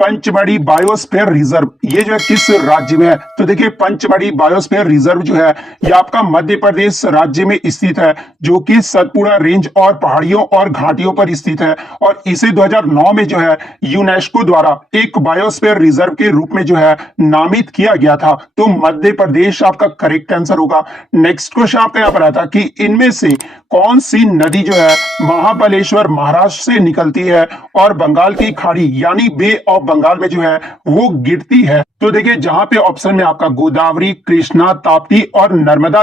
Pachmarhi biosphere reserve ये जो है किस राज्य में है? तो देखिए पंचमढ़ी बायोस्फीयर रिजर्व जो है ये आपका मध्य प्रदेश राज्य में स्थित है, जो कि सतपुड़ा रेंज और पहाड़ियों और घाटियों पर स्थित है। और इसे 2009 में जो है यूनेस्को द्वारा एक बायोस्फीयर रिजर्व के रूप में जो है नामित किया गया था। तो मध्य प्रदेश आपका करेक्ट आंसर होगा। नेक्स्ट क्वेश्चन आपका यहाँ पर आता है कि इनमें से कौन सी नदी जो है महाबलेश्वर महाराष्ट्र से निकलती है और बंगाल की खाड़ी यानी बे ऑफ बंगाल में जो है वो गिरती है? तो देखिए जहां पे ऑप्शन में आपका गोदावरी, कृष्णा, ताप्ती और नर्मदा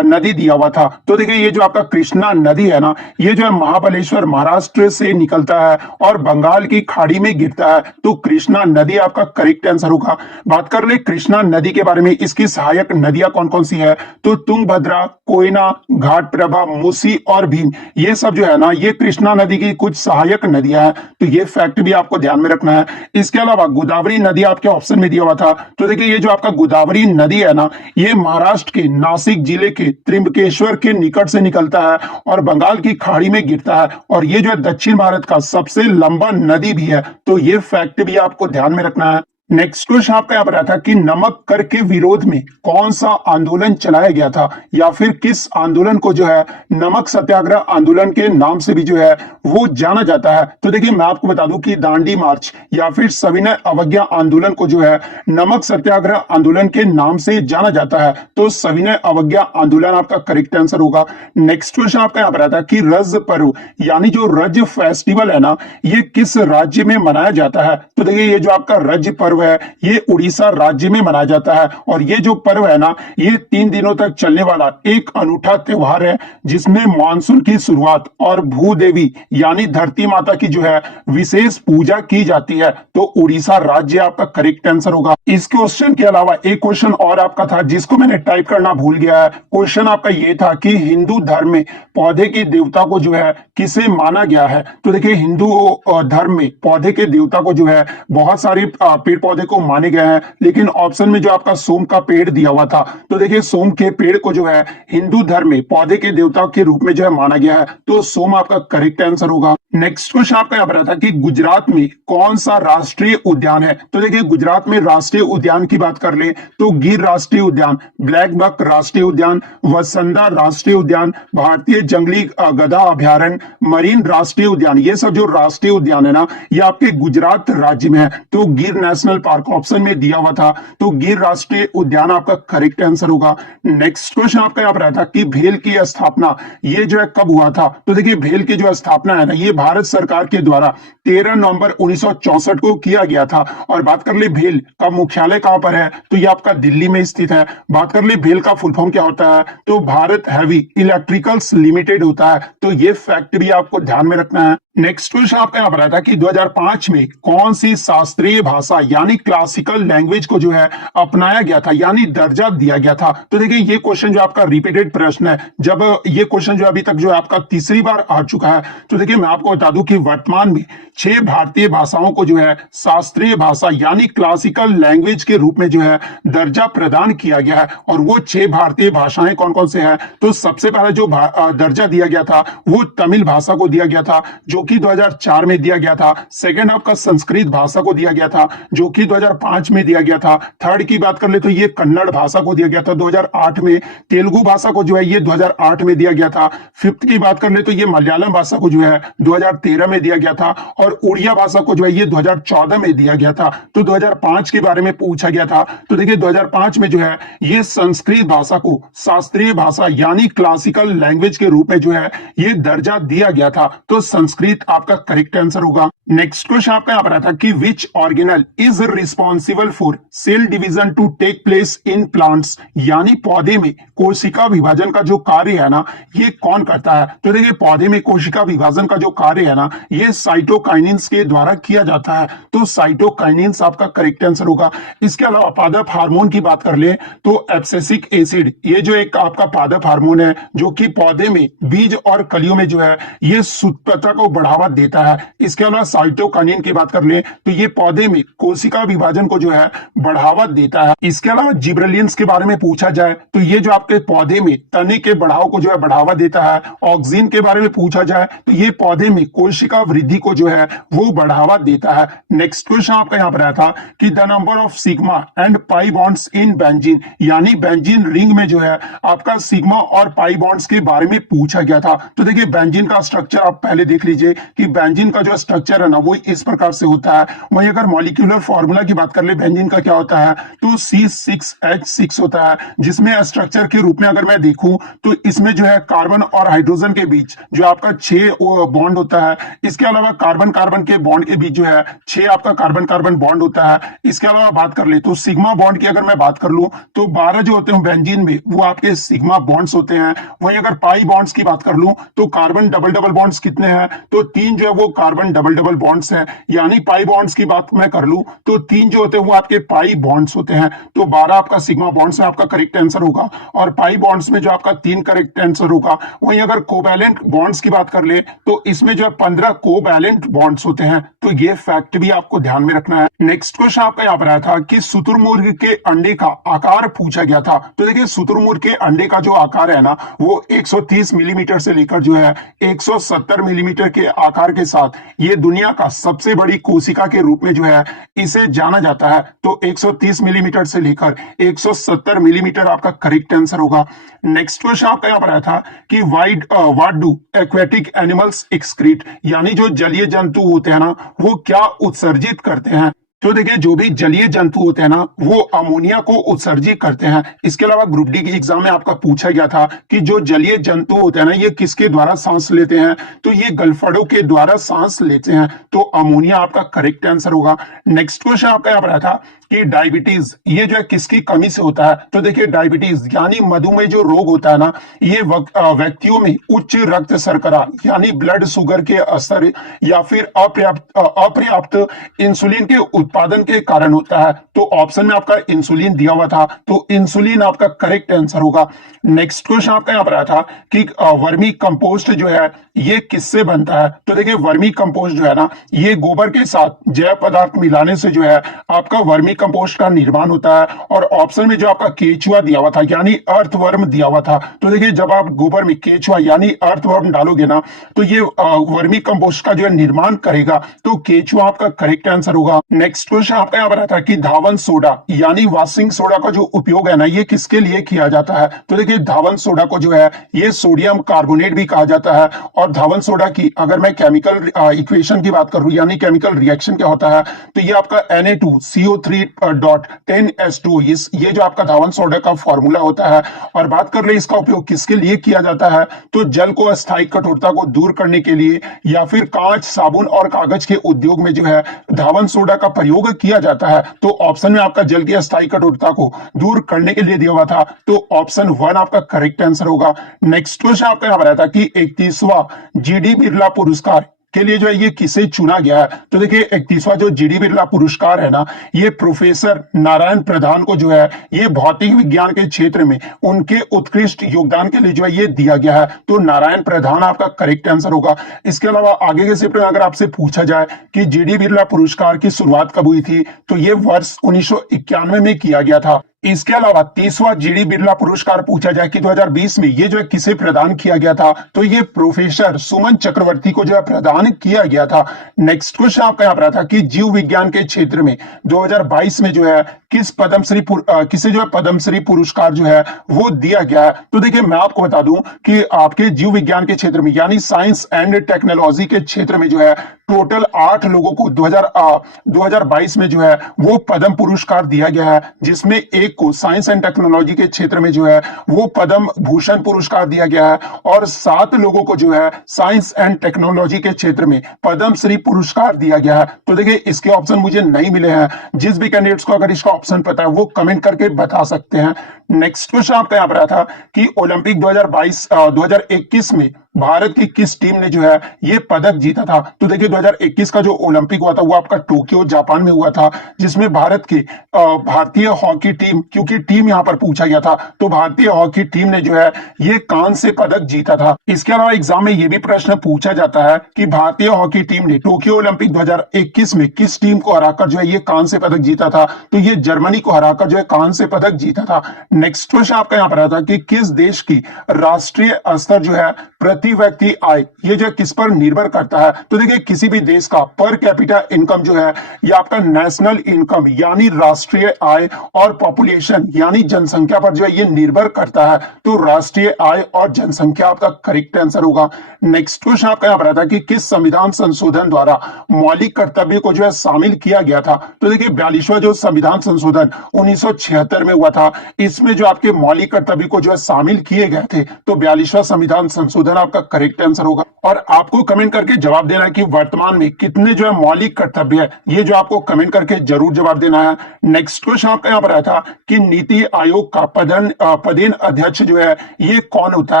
नदी दिया हुआ था, तो देखिए ये जो आपका कृष्णा नदी है ना, ये जो है महाबलेश्वर महाराष्ट्र से निकलता है और बंगाल की खाड़ी में गिरता है। तो कृष्णा नदी आपका करेक्ट आंसर होगा। बात कर ले कृष्णा नदी के बारे में, इसकी सहायक नदियां कौन कौन सी है? तो तुंगभद्रा, कोयना, घाटप्रभा, मूसी और भीम, ये सब जो है ना ये कृष्णा नदी की कुछ सहायक नदियां हैं। तो ये फैक्ट भी आपको ध्यान में रखना है। इसके अलावा गोदावरी नदी आपके ऑप्शन में दिया हुआ था, तो देखिए ये जो आपका गोदावरी नदी है ना, ये महाराष्ट्र के नासिक जिले के त्रिंबकेश्वर के निकट से निकलता है और बंगाल की खाड़ी में गिरता है। और ये जो है दक्षिण भारत का सबसे लंबा नदी भी है। तो ये फैक्ट भी आपको ध्यान में रखना है। नेक्स्ट क्वेश्चन आपका यहाँ पर आता है कि नमक कर के विरोध में कौन सा आंदोलन चलाया गया था, या फिर किस आंदोलन को जो है नमक सत्याग्रह आंदोलन के नाम से भी जो है वो जाना जाता है? तो देखिए मैं आपको बता दूं कि दांडी मार्च या फिर सविनय अवज्ञा आंदोलन को जो है नमक सत्याग्रह आंदोलन के नाम से जाना जाता है। तो सविनय अवज्ञा आंदोलन आपका करेक्ट आंसर होगा। नेक्स्ट क्वेश्चन आपका यहाँ पर आता है कि रज पर्व यानी जो रज फेस्टिवल है ना, ये किस राज्य में मनाया जाता है? तो देखिए ये जो आपका रज पर्व है ये उड़ीसा राज्य में मनाया जाता है। और ये जो पर्व है ना, ये 3 दिनों तक चलने वाला एक अनूठा त्योहार है, जिसमें मानसून की शुरुआत और भूदेवी यानी धरती माता की जो है विशेष पूजा की जाती है। तो उड़ीसा राज्य आपका करेक्ट आंसर होगा। इस क्वेश्चन के अलावा एक क्वेश्चन और आपका था जिसको मैंने टाइप करना भूल गया है। क्वेश्चन आपका ये था कि हिंदू धर्म में पौधे की देवता को जो है किसे माना गया है? तो देखिए हिंदू धर्म में पौधे के देवता को जो है बहुत सारे पेड़ पौधे को माने गए हैं, लेकिन ऑप्शन में जो आपका सोम का पेड़ दिया हुआ था, तो देखिए सोम के पेड़ को जो है हिंदू धर्म में पौधे के देवता के रूप में जो है माना गया है। तो सोम आपका करेक्ट आंसर होगा। नेक्स्ट क्वेश्चन आपका यहाँ पर था कि गुजरात में कौन सा राष्ट्रीय उद्यान है? तो देखिए गुजरात में राष्ट्रीय उद्यान की बात कर ले तो गिर राष्ट्रीय उद्यान, ब्लैक बक राष्ट्रीय उद्यान, वसंदा राष्ट्रीय उद्यान, भारतीय जंगली गधा अभ्यारण्य, मरीन राष्ट्रीय उद्यान, ये सब जो राष्ट्रीय उद्यान है ना ये आपके गुजरात राज्य में है। तो गिर नेशनल पार्क ऑप्शन में दिया हुआ था, तो गिर राष्ट्रीय उद्यान आपका करेक्ट आंसर होगा। नेक्स्ट क्वेश्चन आपका यहाँ पर आता कि भेल की स्थापना ये जो है कब हुआ था? तो देखिए भेल की जो स्थापना है ना ये भारत सरकार के द्वारा 13 नवंबर 1964 को किया गया था। और बात कर ले भेल का मुख्यालय कहां पर है? तो ये आपका दिल्ली में स्थित है। बात कर ले भेल का फुल फॉर्म क्या होता है? तो भारत हैवी इलेक्ट्रिकल्स लिमिटेड होता है। तो ये फैक्ट भी आपको ध्यान में रखना है। नेक्स्ट क्वेश्चन आपका यहाँ पर आता है कि 2005 में कौन सी शास्त्रीय भाषा यानी क्लासिकल लैंग्वेज को जो है अपनाया गया था यानी दर्जा दिया गया था? तो देखिए ये क्वेश्चन जो आपका रिपीटेड प्रश्न है, जब ये क्वेश्चन जो अभी तक जो है आपका तीसरी बार आ चुका है। तो देखिए मैं आपको बता दूं कि वर्तमान में 6 भारतीय भाषाओं को जो है शास्त्रीय भाषा यानी क्लासिकल लैंग्वेज के रूप में जो है दर्जा प्रदान किया गया है। और वो 6 भारतीय भाषाएं कौन कौन से हैं? तो सबसे पहला जो दर्जा दिया गया था वो तमिल भाषा को दिया गया था, जो कि 2004 में दिया गया था। सेकंड आपका संस्कृत भाषा को दिया गया था, जो कि 2005 में दिया गया था। थर्ड की बात कर ले तो ये कन्नड़ भाषा को दिया गया था 2008 में। तेलुगु भाषा को जो है ये 2008 में दिया गया था। फिफ्थ की बात कर ले तो ये मलयालम भाषा को जो है 2013 में दिया गया था। और उड़िया भाषा को जो है ये 2014 में दिया गया था। तो 2005 के बारे में पूछा गया था, तो देखिए 2005 में जो है ये संस्कृत भाषा को शास्त्रीय भाषा यानी क्लासिकल लैंग्वेज के रूप में जो है ये दर्जा दिया गया था। तो संस्कृत आपका करेक्ट आंसर होगा। नेक्स्ट क्वेश्चन आपका यहाँ पर आता कि which organelle is responsible for cell division to take place in plants यानी पौधे में कोशिका विभाजन का जो कार्य है ना ये कौन करता है? तो देखिए पौधे में कोशिका विभाजन का जो कार्य है ना ये साइटोकाइनिन्स के द्वारा किया जाता है। तो साइटोकाइनिन्स आपका करेक्ट आंसर होगा। इसके अलावा पादप हार्मोन की बात कर ले तो एब्सिसिक एसिड ये जो एक आपका पादप हार्मोन है जो कि पौधे में बीज और कलियों में जो है ये सुत्पता को बढ़ावा देता है। इसके अलावा साइटोकाइनिन की बात कर ले तो ये पौधे में कोशिका विभाजन को जो है बढ़ावा देता है। इसके अलावा जिबरेलियंस के बारे में पूछा जाए तो ये जो आपके पौधे में तने के बढ़ाव को जो है बढ़ावा देता है। ऑक्सीन के बारे में पूछा जाए तो ये पौधे में कोशिका वृद्धि को जो है वो बढ़ावा देता है। नेक्स्ट क्वेश्चन आपका यहाँ पर आया था कि the number of sigma and pi bonds in benzene, यानी बेंजीन रिंग में जो है आपका सिग्मा और पाई बॉन्ड्स के बारे में पूछा गया था। तो देखिए बेंजीन का स्ट्रक्चर आप पहले देख लीजिए कि बेंजीन का जो स्ट्रक्चर है ना वो इस प्रकार से होता है। वहीं अगर मॉलिक्यूलर फॉर्मूला की बात कर ले बेंजीन का क्या होता है तो C6H6 होता है, जिसमें स्ट्रक्चर के रूप में अगर मैं देखूं तो इसमें जो है कार्बन और हाइड्रोजन के बीच जो आपका 6 बॉन्ड होता है। इसके अलावा कार्बन कार्बन के बॉन्ड के बीच जो है 6 आपका कार्बन कार्बन बॉन्ड होता है। इसके अलावा बात कर ले तो सिग्मा बॉन्ड की अगर मैं बात कर लूं तो 12 जो होते हैं बेंजीन में वो आपके सिग्मा बॉन्ड्स होते हैं। वहीं अगर पाई बॉन्ड्स की बात कर लूं तो कार्बन डबल डबल बॉन्ड्स कितने हैं तो 3 जो है वो कार्बन डबल डबल बॉन्ड्स हैं, यानी पाई बॉन्ड्स की बात मैं कर लूं तो 3 जो होते हैं वो आपके पाई बॉन्ड्स होते हैं। तो 12 आपका सिग्मा बॉन्ड्स में आपका करेक्ट आंसर होगा और पाई बॉन्ड्स में जो आपका 3 करेक्ट आंसर होगा। वहीं अगर कोवैलेंट बॉन्ड्स की बात कर ले तो इसमें जो है 15 कोवैलेंट बॉन्ड्स होते हैं। तो ये फैक्ट भी आपको ध्यान में रखना है। नेक्स्ट क्वेश्चन आपका यहाँ पर आया था कि शुतुरमुर्ग के अंडे का आकार पूछा गया था। तो देखिए शुतुरमुर्ग के अंडे का जो आकार है ना वो 130 मिलीमीटर से लेकर जो है 170 मिलीमीटर के आकार के साथ ये दुनिया का सबसे बड़ी कोशिका के रूप में जो है इसे जाना जाता है। तो 130 मिलीमीटर से लेकर 170 मिलीमीटर आपका करेक्ट आंसर होगा। नेक्स्ट क्वेश्चन आपका यहाँ पर आया था कि what do aquatic animals excrete, यानी जो जलीय जंतु होते हैं ना वो क्या उत्सर्जित करते हैं। तो देखिए जो भी जलीय जंतु होते हैं ना वो अमोनिया को उत्सर्जित करते हैं। इसके अलावा ग्रुप डी के एग्जाम में आपका पूछा गया था कि जो जलीय जंतु होते हैं ना ये किसके द्वारा सांस लेते हैं तो ये गलफड़ों के द्वारा सांस लेते हैं। तो अमोनिया आपका करेक्ट आंसर होगा। नेक्स्ट क्वेश्चन आपका यहाँ पर आया था कि डायबिटीज ये जो है किसकी कमी से होता है। तो देखिए डायबिटीज यानी मधुमेह जो रोग होता है ना ये व्यक्तियों में उच्च रक्त शर्करा यानी ब्लड शुगर के असर या फिर अपर्याप्त इंसुलिन के उत्पादन के कारण होता है। तो ऑप्शन में आपका इंसुलिन दिया हुआ था तो इंसुलिन आपका करेक्ट आंसर होगा। नेक्स्ट क्वेश्चन आपका यहाँ पर आया था कि वर्मी कंपोस्ट जो है ये किससे बनता है। तो देखिए वर्मी कंपोस्ट जो है ना ये गोबर के साथ जैव पदार्थ मिलाने से जो है आपका वर्मी कंपोस्ट का निर्माण होता है। और ऑप्शन में जो आपका केचुआ दिया हुआ था यानी अर्थवर्म दिया हुआ था। तो देखिए जब आप गोबर में केचुआ यानी अर्थवर्म डालोगे ना तो ये वर्मी कंपोस्ट का जो है निर्माण करेगा। तो केचुआ आपका करेक्ट आंसर होगा। नेक्स्ट क्वेश्चन आपका यहाँ पर आता है कि धावन सोडा यानी वॉशिंग सोडा का जो उपयोग है ना ये किसके लिए किया जाता है। तो देखिए धावन सोडा को जो है ये सोडियम कार्बोनेट भी कहा जाता है। और धावन सोडा की अगर मैं केमिकल इक्वेशन की बात करूं यानी केमिकल रिएक्शन क्या होता है तो ये आपका Na2CO3.10H2 ये जो आपका धावन सोडा का फॉर्मूला होता है। और बात कर ले इसका उपयोग किसके लिए किया जाता है तो जल को अस्थायी कठोरता को दूर करने के लिए या फिर कांच साबुन और कागज के उद्योग में जो है धावन सोडा का प्रयोग किया जाता है। तो ऑप्शन में आपका जल की अस्थायी कठोरता को दूर करने के लिए दिया हुआ था। तो ऑप्शन 1 आपका करेक्ट आंसर होगा। नेक्स्ट क्वेश्चन आपका यहाँ पर आता है कि 31वां जीडी बिरला पुरस्कार के लिए जो है ये किसे चुना गया है। तो देखिए 31वां जो जीडी बिरला पुरस्कार है ना ये प्रोफेसर नारायण प्रधान को जो है ये भौतिक विज्ञान के क्षेत्र में उनके उत्कृष्ट योगदान के लिए जो है ये दिया गया है। तो नारायण प्रधान आपका करेक्ट आंसर होगा। इसके अलावा आगे के क्षेत्र में अगर आपसे पूछा जाए कि जीडी बिरला पुरस्कार की शुरुआत कब हुई थी तो ये वर्ष 1991 में किया गया था। इसके अलावा 30वां जीडी बिरला पुरस्कार पूछा जाए कि 2020 में ये जो है किसे प्रदान किया गया था तो ये प्रोफेसर सुमन चक्रवर्ती को जो है प्रदान किया गया था। नेक्स्ट क्वेश्चन आपका यहाँ पर था कि जीव विज्ञान के क्षेत्र में 2022 में जो है किसे जो है पद्मश्री पुरस्कार जो है वो दिया गया है। तो देखिए मैं आपको बता दूं कि आपके जीव विज्ञान के क्षेत्र में यानी साइंस एंड टेक्नोलॉजी के क्षेत्र में जो है टोटल 8 लोगों को 2022 में जो है वो पद्म पुरस्कार दिया गया है, जिसमें एक को साइंस एंड टेक्नोलॉजी के क्षेत्र में जो है वो पद्म भूषण पुरस्कार दिया गया है और 7 लोगों को जो है साइंस एंड टेक्नोलॉजी के क्षेत्र में पद्मश्री पुरस्कार दिया गया है। तो देखिए इसके ऑप्शन मुझे नहीं मिले हैं। जिस भी कैंडिडेट्स को अगर इसका ऑप्शन पता है वो कमेंट करके बता सकते हैं। नेक्स्ट क्वेश्चन आपका यहाँ पर आया था कि ओलंपिक 2021 में भारत की किस टीम ने जो है ये पदक जीता था? तो देखिए 2021 का जो ओलंपिक हुआ था वो आपका टोक्यो जापान में हुआ था, जिसमें भारत की भारतीय हॉकी टीम, क्योंकि टीम यहां पर पूछा गया था, तो भारतीय हॉकी टीम ने जो है ये कांस्य पदक जीता था। इसके अलावा एग्जाम में ये भी प्रश्न पूछा जाता है कि भारतीय हॉकी टीम ने टोक्यो ओलंपिक 2021 में किस टीम को हराकर जो है ये कांस्य पदक जीता था? तो ये जर्मनी को हराकर जो है कांस्य पदक जीता था। नेक्स्ट क्वेश्चन आपका यहाँ पर आता है कि किस देश की राष्ट्रीय स्तर जो है प्रति व्यक्ति आय, ये जो है किस पर निर्भर करता है? तो देखिए किसी भी देश का पर कैपिटा इनकम जो है ये आपका नेशनल इनकम यानी राष्ट्रीय आय और पॉपुलेशन यानी जनसंख्या पर जो है ये निर्भर करता है। तो राष्ट्रीय आय और जनसंख्या आपका करेक्ट आंसर होगा। नेक्स्ट क्वेश्चन आपका यहाँ पर आता है कि किस संविधान संशोधन द्वारा मौलिक कर्तव्य को जो है शामिल किया गया था? तो देखिए 42वां जो संविधान संशोधन 1976 में हुआ था, इसमें जो आपके मौलिक कर्तव्य को जो है शामिल किए गए थे। तो 42वां संविधान संशोधन आपका करेक्ट आंसर होगा। और आपको कमेंट करके जवाब देना है कि वर्तमान में कितने जो है मौलिक कर्तव्य है, ये जो आपको कमेंट करके जरूर जवाब देना है। नेक्स्ट क्वेश्चन आपका यहाँ पर आया था कि नीति आयोग का पदेन अध्यक्ष जो है ये कौन होता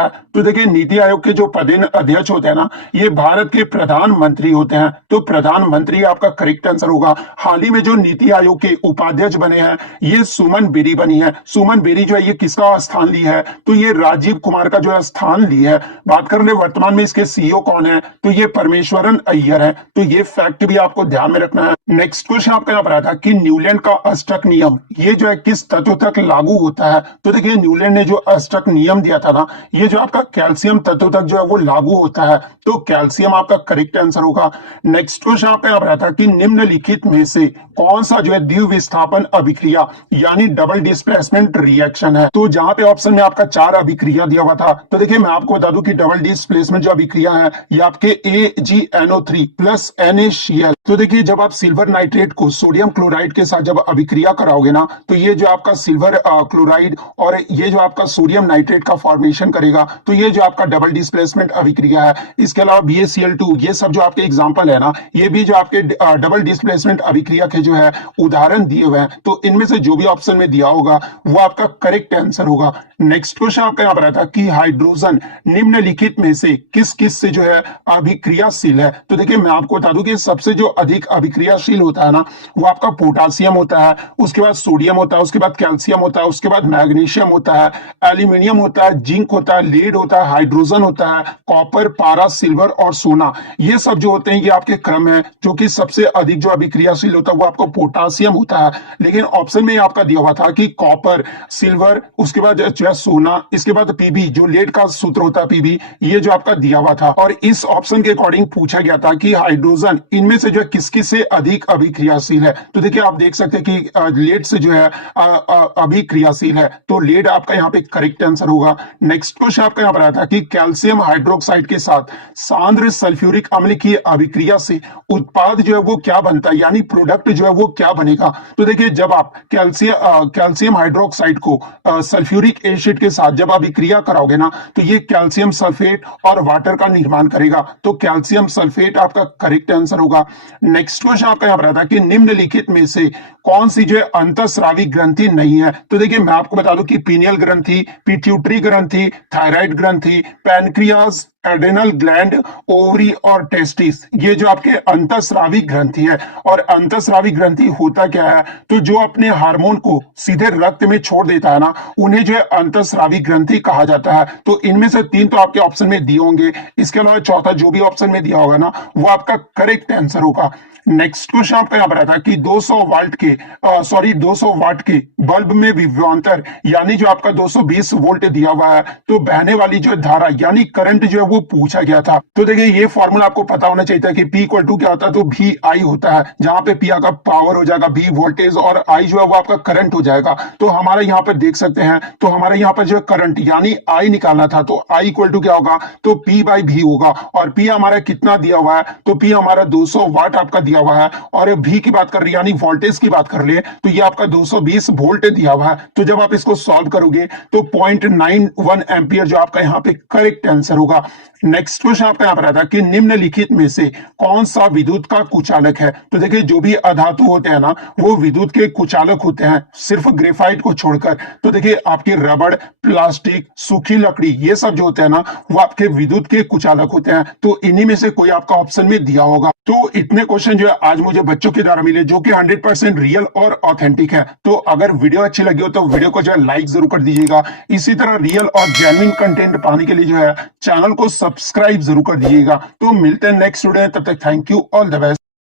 है? तो देखिए नीति आयोग के जो पदेन अध्यक्ष होते हैं ना, ये भारत के प्रधानमंत्री होते हैं। तो प्रधानमंत्री आपका करेक्ट आंसर होगा। हाल ही में जो नीति आयोग के उपाध्यक्ष बने हैं ये सुमन बेरी बनी है। सुमन बेरी जो है ये किसका स्थान ली है? तो ये राजीव कुमार का जो है स्थान ली है। बात कर ले वर्तमान में इसके सीईओ कौन है? तो ये परमेश्वरन अय्यर है। तो ये फैक्ट भी आपको ध्यान में रखना है। नेक्स्ट क्वेश्चन आपका यहाँ पर आया था कि न्यूलैंड का अष्टक नियम ये जो है किस तत्व तक लागू होता है? तो देखिए न्यूलैंड ने जो अष्टक नियम दिया था ना, ये जो आपका कैल्शियम तत्व तक जो है वो लागू होता है। तो कैल्शियम आपका करेक्ट आंसर होगा। नेक्स्ट क्वेश्चन आपका यहाँ पर आया था कि निम्नलिखित में से कौन सा जो है द्विविस्थापन अभिक्रिया यानी डबल डिस्प्लेसमेंट रिएक्शन है? तो जहां पे ऑप्शन में आपका 4 अभिक्रिया दिया हुआ था, तो देखिए मैं आपको बता दूं कि डबल डिस्प्लेसमेंट जो अभिक्रिया है ये आपके AgNO3 प्लस NaCl। तो देखिए जब आप सिल्वर नाइट्रेट को सोडियम क्लोराइड के साथ जब अभिक्रिया कराओगे ना, तो ये जो आपका सिल्वर क्लोराइड और ये जो आपका सोडियम नाइट्रेट का फॉर्मेशन करेगा, तो ये जो आपका डबल डिस्प्लेसमेंट अभिक्रिया है। इसके अलावा BaCl2 ये सब जो आपके एग्जाम्पल है ना, ये भी जो आपके डबल डिस्प्लेसमेंट अभिक्रिया के जो है उदाहरण दिए हुए हैं। तो इनमें से जो भी ऑप्शन में दिया होगा वो आपका करेक्ट आंसर होगा। नेक्स्ट क्वेश्चन आपका यहाँ पर आता है कि हाइड्रोजन निम्नलिखित में से किस किस से जो है अभिक्रियाशील है? तो देखिए मैं आपको बता दूं कि सबसे जो अधिक अभिक्रियाशील होता है ना, वो आपका पोटासियम होता है, उसके बाद सोडियम होता है, उसके बाद कैल्शियम होता है, उसके बाद मैग्नीशियम होता है, एल्यूमिनियम होता है, जिंक होता है, लीड होता है, हाइड्रोजन होता है, कॉपर, पारा, सिल्वर और सोना। ये सब जो होते हैं ये आपके क्रम है। जो कि सबसे अधिक जो अभिक्रियाशील होता है वो आपको पोटासियम होता है। लेकिन ऑप्शन में आपका दिया हुआ था कि कॉपर, सिल्वर, उसके बाद जो है सोना, इसके बाद पीबी जो लेड का सूत्र होता है पीबी, ये जो आपका दिया हुआ था। और इस ऑप्शन के अकॉर्डिंग पूछा गया था कि हाइड्रोजन इनमें से जो है किस किस से अधिक अभिक्रियाशील है? तो देखिए आप देख सकते हैं कि लेड से जो है अभिक्रियाशील है। तो लेड आपका यहाँ पे करेक्ट आंसर होगा। नेक्स्ट क्वेश्चन आपका यहाँ पर आता है कि कैल्शियम हाइड्रोक्साइड के साथ सांद्र सल्फ्यूरिक अम्ल की अभिक्रिया से उत्पाद जो है वो क्या बनता है, यानी प्रोडक्ट जो है वो क्या बनेगा? तो देखिए जब आप कैल्शियम हाइड्रोक्साइड को सल्फ्यूरिक एसिड के साथ जब अभिक्रिया कराओगे ना, तो ये कैल्शियम सल्फेट और वाटर का निर्माण करेगा। तो कैल्शियम सल्फेट आपका करेक्ट आंसर होगा। नेक्स्ट क्वेश्चन आपका यहाँ पर आता है कि निम्नलिखित में से कौन सी जो है अंतःस्रावी ग्रंथि नहीं है? तो देखिए मैं आपको बता दूं कि पीनियल ग्रंथि, पिट्यूटरी ग्रंथि, थायराइड ग्रंथि, पैनक्रियाज, एड्रेनल ग्लैंड, ओवरी और टेस्टिस, ये जो आपके अंतःस्रावी ग्रंथि है। और अंतःस्रावी ग्रंथि होता क्या है? तो जो अपने हार्मोन को सीधे रक्त में छोड़ देता है ना, उन्हें जो है अंतःस्रावी ग्रंथि कहा जाता है। तो इनमें से 3 तो आपके ऑप्शन में दिए होंगे, इसके अलावा चौथा जो भी ऑप्शन में दिया होगा ना वो आपका करेक्ट आंसर होगा। नेक्स्ट क्वेश्चन आपका यहाँ पर आता है कि 200 वाट के बल्ब में विभवांतर यानी जो आपका 220 वोल्ट दिया हुआ है, तो बहने वाली जो धारा यानी करंट जो है वो पूछा गया था। तो देखिए ये फॉर्मूला आपको पता होना चाहिए था कि P इक्वल टू क्या होता है? तो VI होता है, जहां पे P आपका पावर हो जाएगा, V वोल्टेज और I जो है वो आपका करंट हो जाएगा। तो हमारे यहाँ पर देख सकते हैं, तो हमारे यहाँ पर जो है करंट यानी I निकालना था, तो I इक्वल टू क्या होगा? तो P/V होगा। और P हमारा कितना दिया हुआ है? तो P हमारा 200 वाट आपका दिया हुआ है। और V की बात कर रही यानी वोल्टेज की बात कर ले, तो ये आपका 220 वोल्ट दिया हुआ है। तो जब आप इसको सॉल्व करोगे तो 0.91 एम्पियर जो आपका यहाँ पे करेक्ट आंसर होगा। नेक्स्ट क्वेश्चन आपका यहाँ पर आता है कि निम्नलिखित में से कौन सा विद्युत का कुचालक है। तो देखिए जो भी अधातु होते हैं ना वो विद्युत के कुचालक होते हैं, सिर्फ ग्रेफाइट को छोड़कर। तो देखिए आपकी रबड़, प्लास्टिक, सूखी लकड़ी, ये सब जो होते हैं ना वो आपके विद्युत के कुचालक होते हैं। तो इन्हीं में से कोई आपका ऑप्शन में दिया होगा। तो इतने क्वेश्चन जो है आज मुझे बच्चों के द्वारा मिले जो कि 100% रियल और ऑथेंटिक है। तो अगर वीडियो अच्छी लगी हो तो वीडियो को जो है लाइक जरूर कर दीजिएगा। इसी तरह रियल और जेन्युइन कंटेंट पाने के लिए जो है चैनल को सब्सक्राइब जरूर कर दीजिएगा। तो मिलते हैं नेक्स्ट वीडियो में, तब तक thank you, all the best.